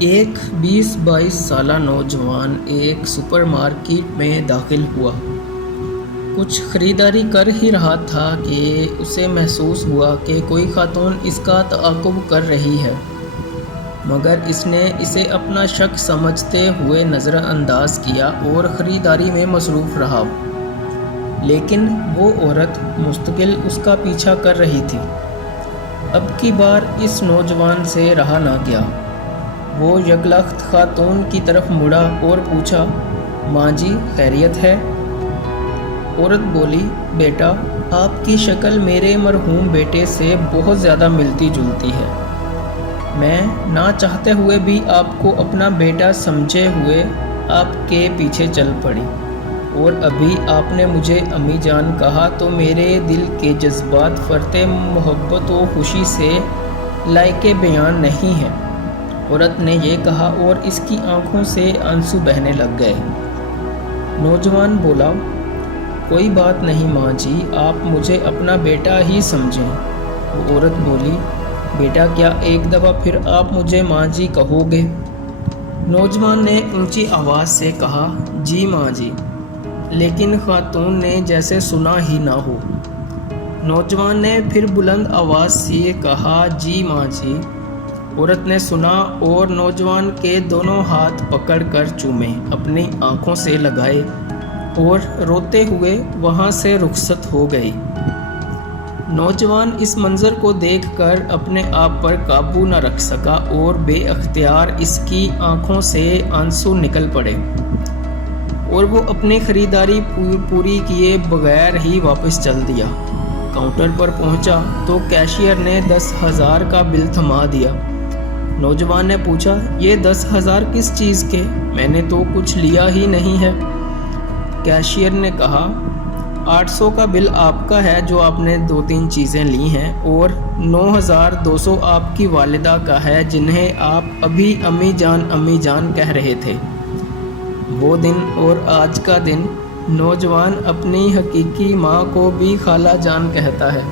ایک 20-22 سالہ نوجوان ایک سپر مارکیٹ میں داخل ہوا۔ کچھ خریداری کر ہی رہا تھا کہ اسے محسوس ہوا کہ کوئی خاتون اس کا تعاقب کر رہی ہے، مگر اس نے اسے اپنا شک سمجھتے ہوئے نظر انداز کیا اور خریداری میں مصروف رہا۔ لیکن وہ عورت مستقل اس کا پیچھا کر رہی تھی۔ اب کی بار اس نوجوان سے رہا نہ گیا۔ وہ یکلخت خاتون کی طرف مڑا اور پوچھا، ماں جی خیریت ہے؟ عورت بولی، بیٹا آپ کی شکل میرے مرحوم بیٹے سے بہت زیادہ ملتی جلتی ہے۔ میں نہ چاہتے ہوئے بھی آپ کو اپنا بیٹا سمجھے ہوئے آپ کے پیچھے چل پڑی، اور ابھی آپ نے مجھے امی جان کہا تو میرے دل کے جذبات فرط محبت و خوشی سے لائق بیان نہیں ہیں۔ عورت نے یہ کہا اور اس کی آنکھوں سے آنسو بہنے لگ گئے۔ نوجوان بولا، کوئی بات نہیں ماں جی، آپ مجھے اپنا بیٹا ہی سمجھیں۔ وہ عورت بولی، بیٹا کیا ایک دفعہ پھر آپ مجھے ماں جی کہو گے؟ نوجوان نے اونچی آواز سے کہا، جی ماں جی، لیکن خاتون نے جیسے سنا ہی نہ ہو۔ نوجوان نے پھر بلند آواز سے کہا، جی ماں جی۔ عورت نے سنا اور نوجوان کے دونوں ہاتھ پکڑ کر چومے، اپنی آنکھوں سے لگائے اور روتے ہوئے وہاں سے رخصت ہو گئی۔ نوجوان اس منظر کو دیکھ کر اپنے آپ پر قابو نہ رکھ سکا اور بے اختیار اس کی آنکھوں سے آنسو نکل پڑے، اور وہ اپنی خریداری پوری کیے بغیر ہی واپس چل دیا۔ کاؤنٹر پر پہنچا تو کیشیئر نے 10,000 کا بل تھما دیا۔ نوجوان نے پوچھا، یہ 10,000 کس چیز کے؟ میں نے تو کچھ لیا ہی نہیں ہے۔ کیشیئر نے کہا، 800 کا بل آپ کا ہے جو آپ نے 2-3 چیزیں لی ہیں، اور 9,200 آپ کی والدہ کا ہے جنہیں آپ ابھی امی جان کہہ رہے تھے۔ وہ دن اور آج کا دن نوجوان اپنی حقیقی ماں کو بھی خالہ جان کہتا ہے۔